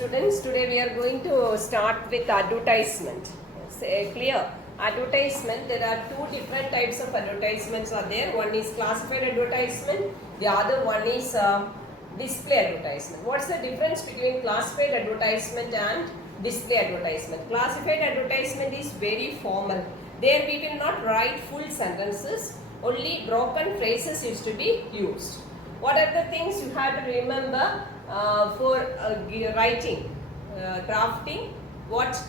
students. Today we are going to start with advertisement. Clear? Advertisement, there are two different types of advertisements are there. One is classified advertisement, the other one is display advertisement. What's the difference between classified advertisement and display advertisement? Classified advertisement is very formal. There we will not write full sentences, only broken phrases used to be used. What are the things you have to remember for writing, drafting? What?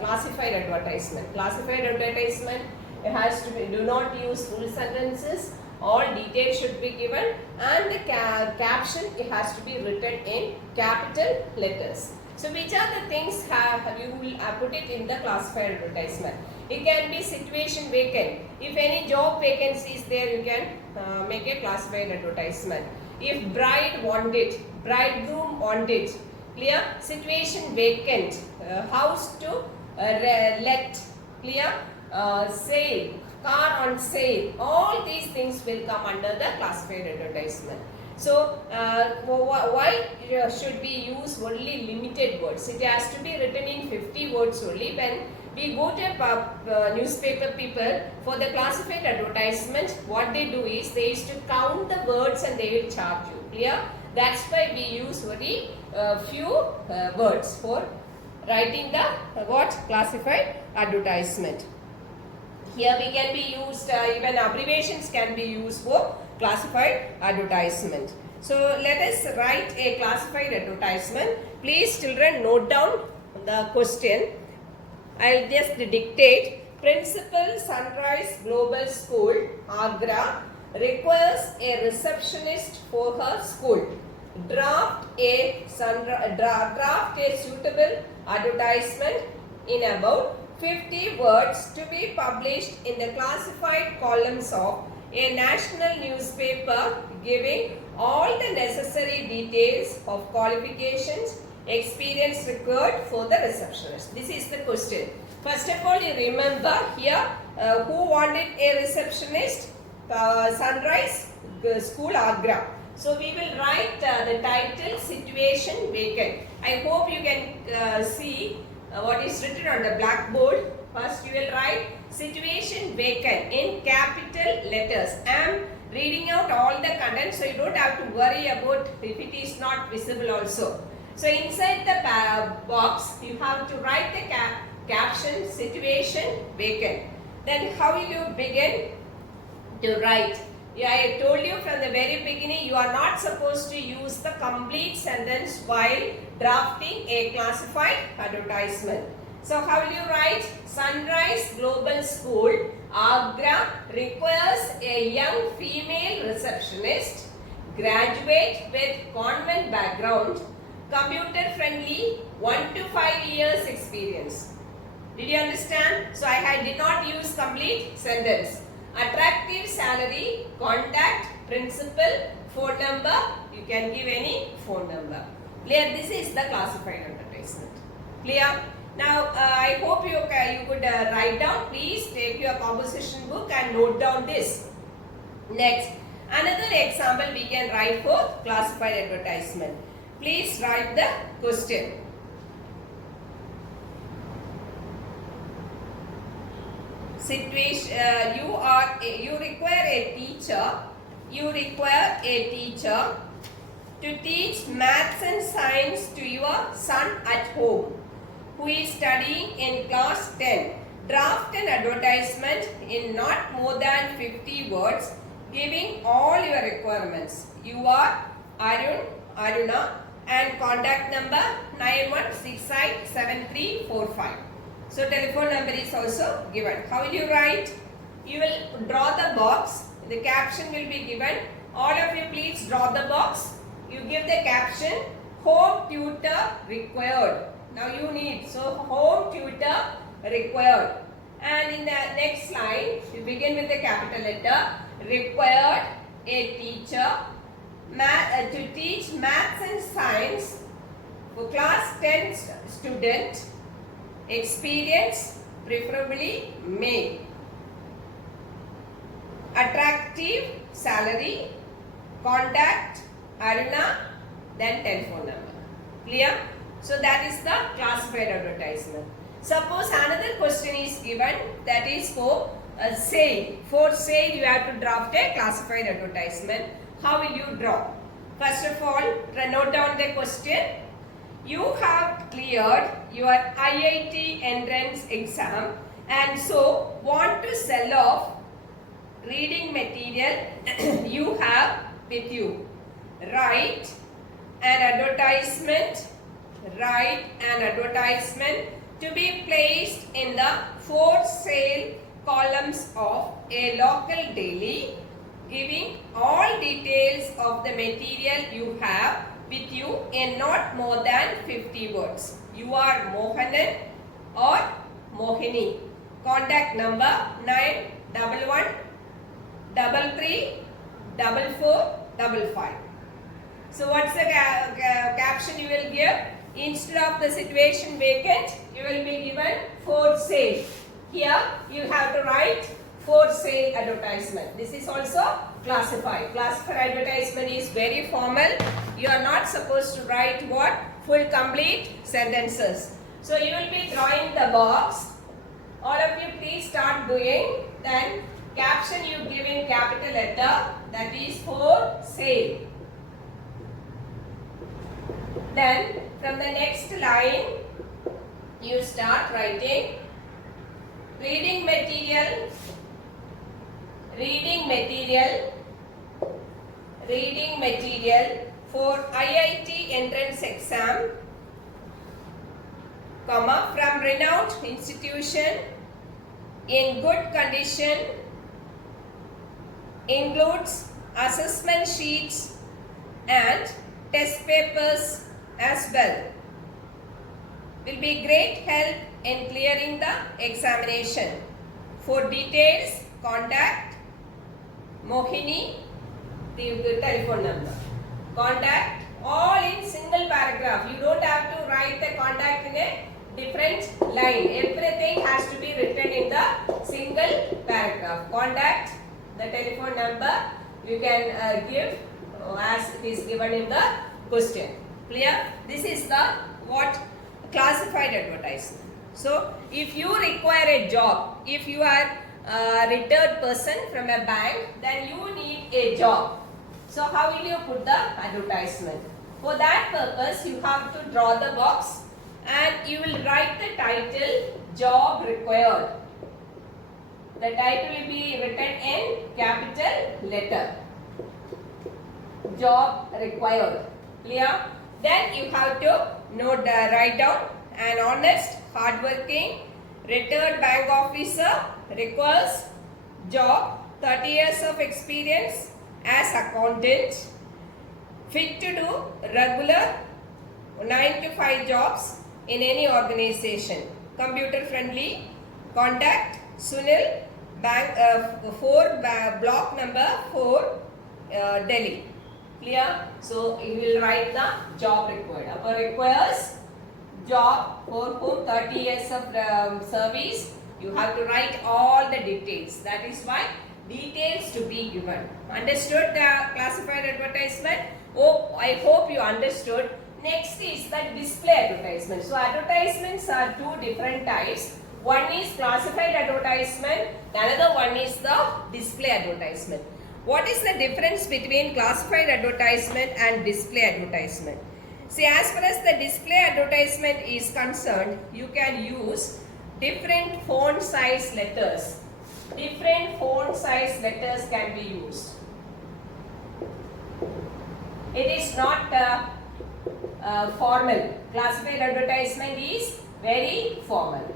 Classified advertisement. Classified advertisement, it has to be, do not use full sentences, all details should be given, and the caption, it has to be written in capital letters. So which are the things you will put it in the classified advertisement? It can be situation vacant. If any job vacancy is there, you can make a classified advertisement. If bride wanted, bridegroom wanted, clear? Situation vacant, house to let, clear? Sale, car on sale, all these things will come under the classified advertisement. So, why should we use only limited words? It has to be written in 50 words only. When we go to newspaper people for the classified advertisement, what they do is they used to count the words and they will charge you. Clear? That's why we use very few words for writing the classified advertisement. Here we can be used, even abbreviations can be used for classified advertisement. So let us write a classified advertisement. Please children note down the question. I will just dictate. Principal Sunrise Global School, Agra, requires a receptionist for her school. Draft a suitable advertisement in about 50 words to be published in the classified columns of a national newspaper, giving all the necessary details of qualifications, experience required for the receptionist. This is the question. First of all, you remember here who wanted a receptionist? Sunrise School, Agra. So we will write the title situation vacant. I hope you can see what is written on the blackboard. First you will write situation vacant in capital letters. I am reading out all the content, so you don't have to worry about if it is not visible also. So inside the box you have to write the caption situation vacant. Then how will you begin to write? Yeah, I told you from the very beginning, you are not supposed to use the complete sentence while drafting a classified advertisement. So how will you write? Sunrise Global School, Agra, requires a young female receptionist, graduate with convent background, computer friendly, 1 to 5 years experience. Did you understand? So I did not use complete sentence. Attractive salary, contact, principal, phone number, you can give any phone number. Clear? This is the classified advertisement. Clear? Now, I hope you could write down. Please take your composition book and note down this. Next, another example we can write for classified advertisement. Please write the question. Situation, you require a teacher to teach maths and science to your son at home who is studying in class 10. Draft an advertisement in not more than 50 words giving all your requirements. You are Aruna, and contact number 91687345. So telephone number is also given. How will you write? You will draw the box. The caption will be given. All of you please draw the box. You give the caption home tutor required. Now you need. So home tutor required. And in the next line, you begin with the capital letter. Required a teacher to teach maths and science for class 10 student. Experience, preferably male. Attractive salary, contact Aruna, then telephone number. Clear? So that is the classified advertisement. Suppose another question is given, that is for sale. For sale you have to draft a classified advertisement. How will you draw? First of all, note down the question. You have cleared your IIT entrance exam and so want to sell off reading material you have with you. Write an advertisement to be placed in the for sale columns of a local daily, giving all details of the material you have with you in not more than 50 words. You are Mohanan or Mohini. Contact number 911334455. So what's the caption you will give? Instead of the situation vacant, you will be given for sale. Here you have to write for sale advertisement. This is also classified. Classified advertisement is very formal. You are not supposed to write what? Full complete sentences. So you will be drawing the box. All of you please start doing. Then caption you give in capital letter, that is for sale. Then from the next line you start writing reading material for IIT entrance exam, comma, from renowned institution in good condition, includes assessment sheets and test papers as well. Will be great help in clearing the examination. For details, contact Mohini, the telephone number. Contact all in single paragraph. You don't have to write the contact in a different line. Everything has to be written in the single paragraph. Contact, the telephone number you can give as it is given in the question. Clear? This is the what? Classified advertisement. So if you require a job, if you are a retired person from a bank, then you need a job. So how will you put the advertisement? For that purpose, you have to draw the box and you will write the title job required. The title will be written in capital letter. Job required. Clear? Then you have to write down an honest, hardworking, retired bank officer requires job, 30 years of experience as accountant, fit to do regular 9 to 5 jobs in any organization, computer friendly. Contact Sunil, bank block number 4, Delhi. Clear? So you will write the job required. Upper requires job for whom 30 years of service. You have to write all the details. That is why details to be given. Understood the classified advertisement? Oh, I hope you understood. Next is the display advertisement. So advertisements are two different types. One is classified advertisement. Another one is the display advertisement. What is the difference between classified advertisement and display advertisement? See, as far as the display advertisement is concerned, you can use different font size letters. Different font size letters can be used. It is not formal. Classified advertisement is very formal.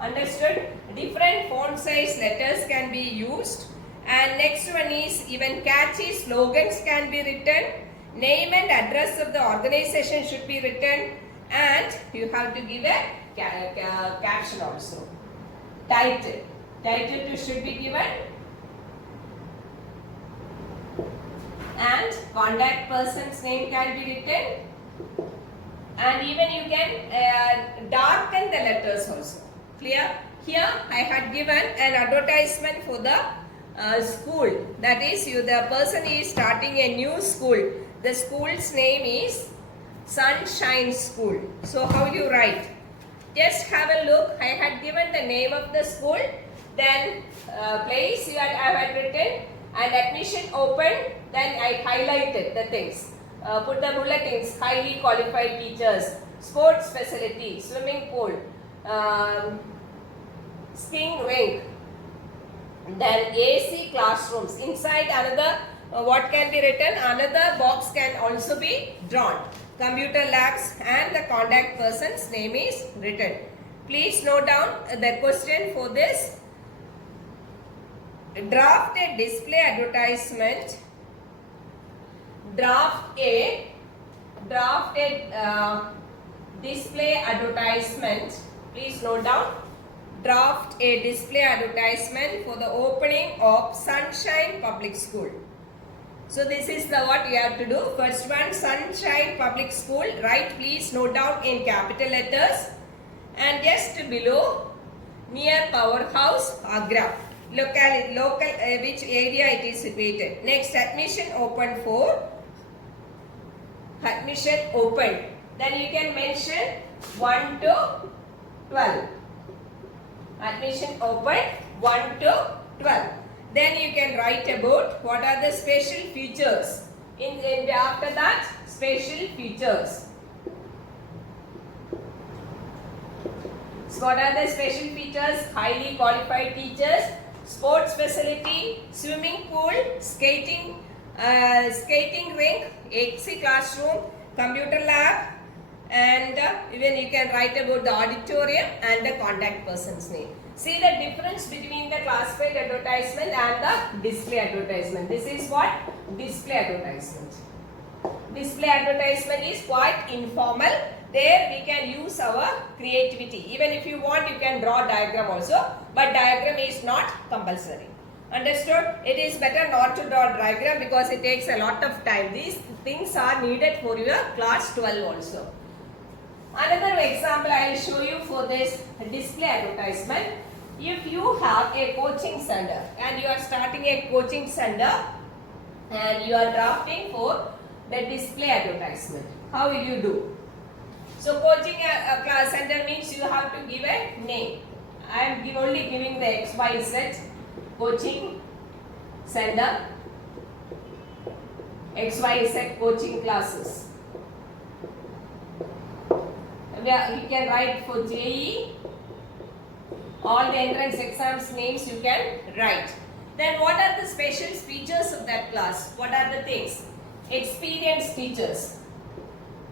Understood? Different font size letters can be used. And next one is even catchy slogans can be written. Name and address of the organization should be written. And you have to give a caption also. Title. Title too should be given. And contact person's name can be written. And even you can darken the letters also. Clear? Here I had given an advertisement for the school. That is, the person is starting a new school. The school's name is Sunshine School. So how you write? Just have a look. I had given the name of the school, then place I had written, and admission open, then I highlighted the things. Put the bulletins, highly qualified teachers, sports facility, swimming pool, skiing rink, then AC classrooms. Inside another, what can be written? Another box can also be drawn. Computer labs and the contact person's name is written. Please note down the question for this. Draft a display advertisement. Draft a display advertisement. Please note down. Draft a display advertisement for the opening of Sunshine Public School. So this is the what you have to do. First one, Sunshine Public School. Write, please note down in capital letters. And just below, near Powerhouse, Agra. Local which area it is situated. Next, admission open for. Admission open. Then you can mention 1 to 12. Admission open 1 to 12. Then you can write about what are the special features. After that, special features. So what are the special features? Highly qualified teachers, sports facility, swimming pool, skating rink, AC classroom, computer lab, and even you can write about the auditorium and the contact person's name. See the difference between the classified advertisement and the display advertisement. This is what? Display advertisement. Display advertisement is quite informal. There we can use our creativity. Even if you want, you can draw diagram also. But diagram is not compulsory. Understood? It is better not to draw diagram because it takes a lot of time. These things are needed for your class 12 also. Another example I will show you for this display advertisement. If you have a coaching center and you are starting a coaching center and you are drafting for the display advertisement, how will you do? So coaching a class center means you have to give a name. I am only giving the XYZ coaching center, XYZ coaching classes. You can write for JE, all the entrance exams names you can write. Then what are the special features of that class? What are the things? Experienced teachers.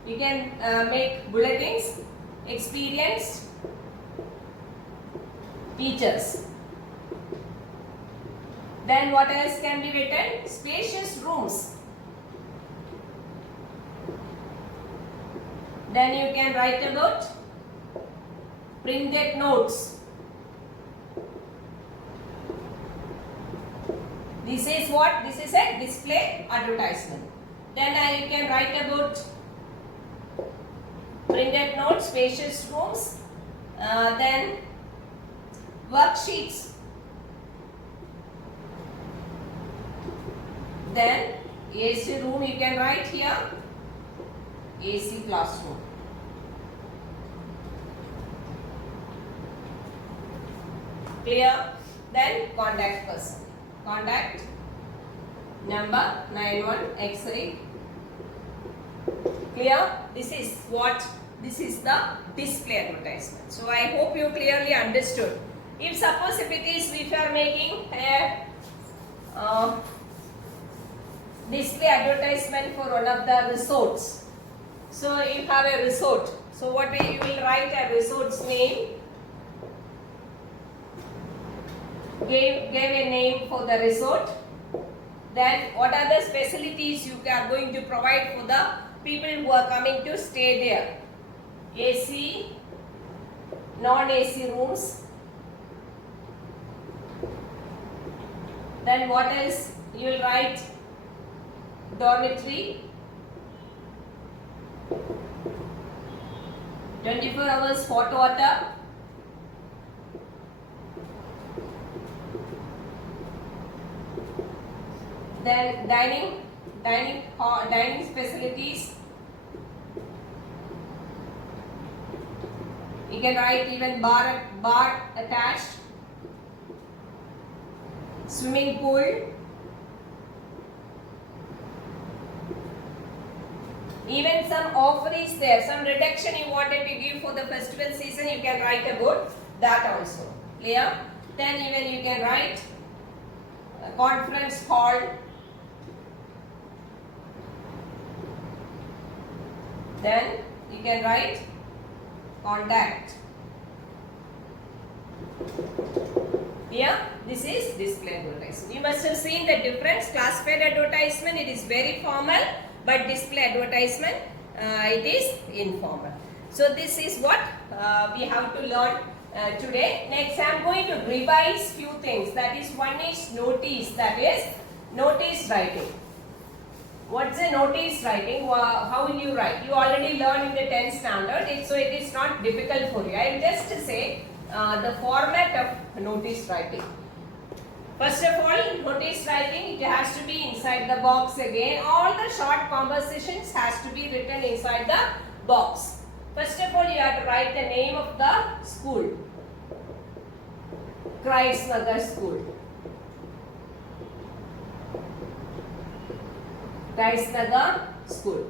You can make bulletins. Experienced teachers. Then what else can be written? Spacious rooms. Then you can write about printed notes. This is what? This is a display advertisement. Then you can write about printed notes, spacious rooms, then worksheets. Then AC room you can write here, AC classroom. Clear? Then contact person. Contact number 91 X-ray. Clear? This is what? This is the display advertisement. So I hope you clearly understood. If suppose if you are making a display advertisement for one of the resorts. So you have a resort. So what you will write a resort's name. Gave a name for the resort. Then what are the facilities you are going to provide for the people who are coming to stay there? AC, non-AC rooms. Then what else? You will write dormitory, 24 hours hot water, then dining facilities, You can write even bar attached. Swimming pool. Even some offer is there, some reduction you wanted to give for the festival season, you can write about that also. Clear? Then even you can write a conference hall. Then you can write contact. Here, this is display advertisement. You must have seen the difference. Classified advertisement, it is very formal, but display advertisement, it is informal. So this is what we have to learn today. Next, I am going to revise few things. That is, one is notice. That is notice writing. What's a notice writing? How will you write? You already learned in the 10th standard, so it is not difficult for you. I will just say the format of notice writing. First of all, notice writing, it has to be inside the box again. All the short conversations has to be written inside the box. First of all, you have to write the name of the school. Christ Nagar School. Christ Nagar School.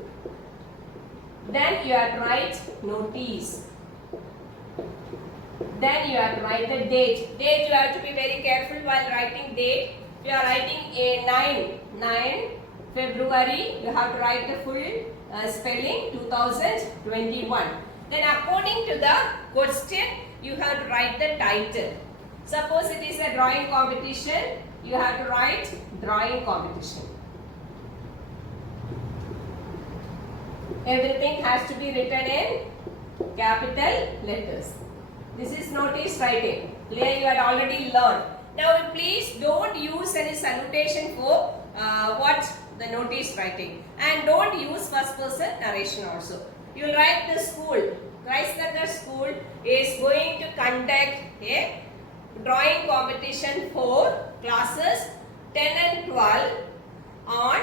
Then you have to write notice. Then you have to write the date. Date, you have to be very careful while writing date. You are writing a 9 February. You have to write the full spelling 2021. Then according to the question, you have to write the title. Suppose it is a drawing competition. You have to write drawing competition. Everything has to be written in capital letters. This is notice writing. Clear? You had already learned. Now please don't use any salutation for what the notice writing, and don't use first person narration also. You will write the school. Christ Nagar School is going to conduct a drawing competition for classes 10 and 12 on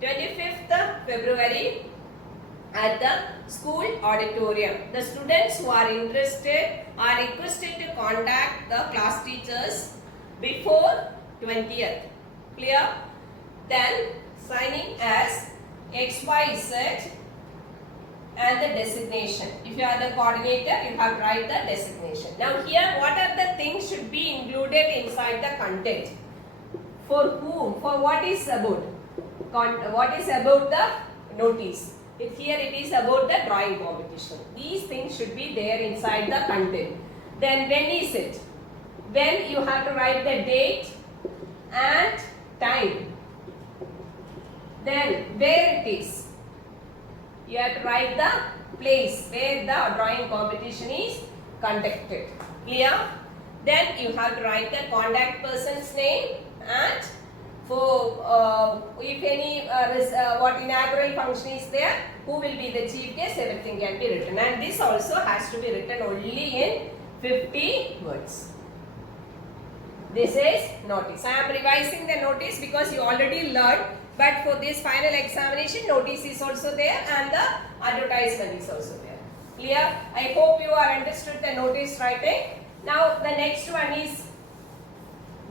25th February at the school auditorium. The students who are interested are requested to contact the class teachers before 20th. Clear? Then signing as XYZ and the designation. If you are the coordinator, you have to write the designation. Now here, what are the things should be included inside the content? For whom? For what is about? What is about the notice? Here it is about the drawing competition. These things should be there inside the content. Then when is it? When you have to write the date and time. Then where it is. You have to write the place where the drawing competition is conducted. Clear? Then you have to write the contact person's name, and for if any what inaugural function is there, who will be the chief guest, everything can be written. And this also has to be written only in 50 words. This is notice. I am revising the notice because you already learned. But for this final examination, notice is also there and the advertisement is also there. Clear? I hope you are understood the notice writing. Now the next one is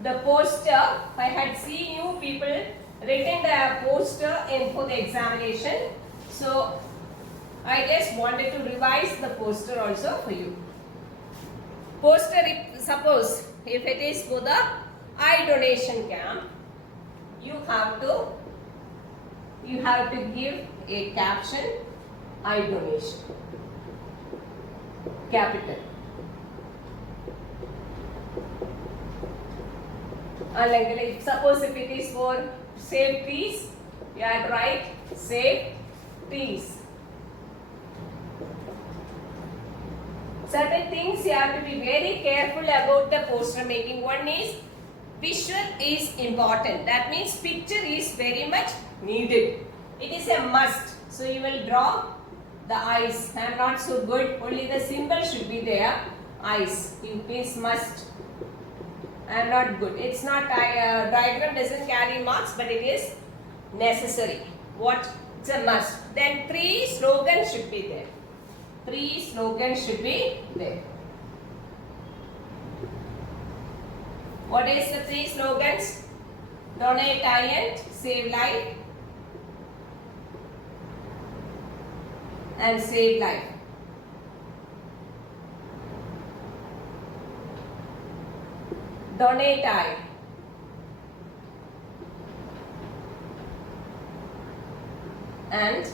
the poster. I had seen you people written the poster for the examination. So I just wanted to revise the poster also for you. Poster, suppose if it is for the eye donation camp, you have to give a caption, eye donation, capital. Like, suppose if it is for save trees, you have to write save trees. Certain things you have to be very careful about the poster making. One is visual is important. That means picture is very much needed. It is a must. So you will draw the eyes. I am not so good. Only the symbol should be there. Eyes. It is must. I am not good. It's not diagram doesn't carry marks, but it is necessary. What? It's a must. Then 3 slogans should be there. 3 slogans should be there. What is the 3 slogans? Donate iron, save life, and save life. Donate iron. And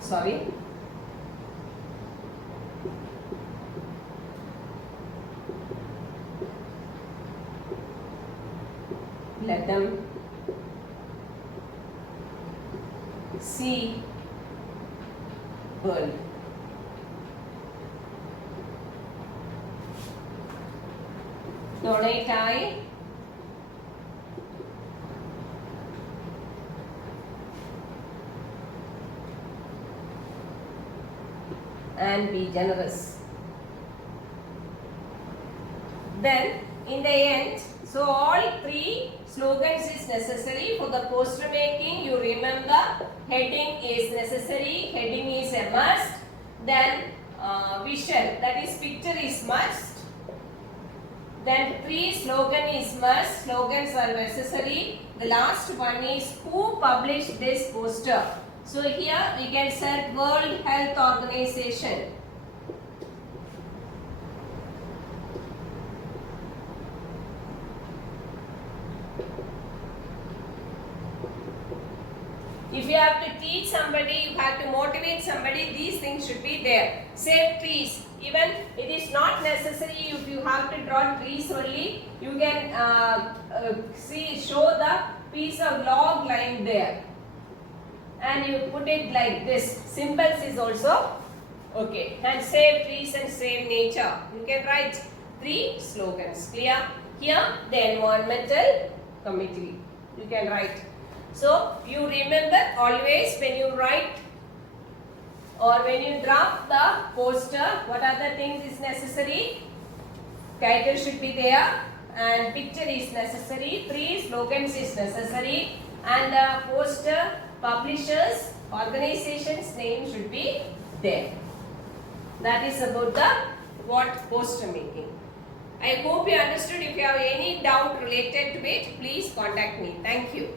sorry. Let them see world. Donate I. And be generous. Then in the end, so all 3 slogans is necessary for the poster making. You remember, heading is necessary, heading is a must. Then visual, that is picture is must. Then 3 slogan is must, slogans are necessary. The last one is who published this poster. So here we can set World Health Organization. If you have to teach somebody, you have to motivate somebody, these things should be there. Save trees. Even it is not necessary if you have to draw trees only, you can show the piece of log lying there. And you put it like this. Symbols is also okay. And save trees and save nature. You can write 3 slogans. Clear? Here the environmental committee. You can write. So you remember always when you write or when you draft the poster, what other things is necessary? Title should be there and picture is necessary. 3 slogans is necessary and the poster publishers, organization's name should be there. That is about the what poster making. I hope you understood. If you have any doubt related to it, please contact me. Thank you.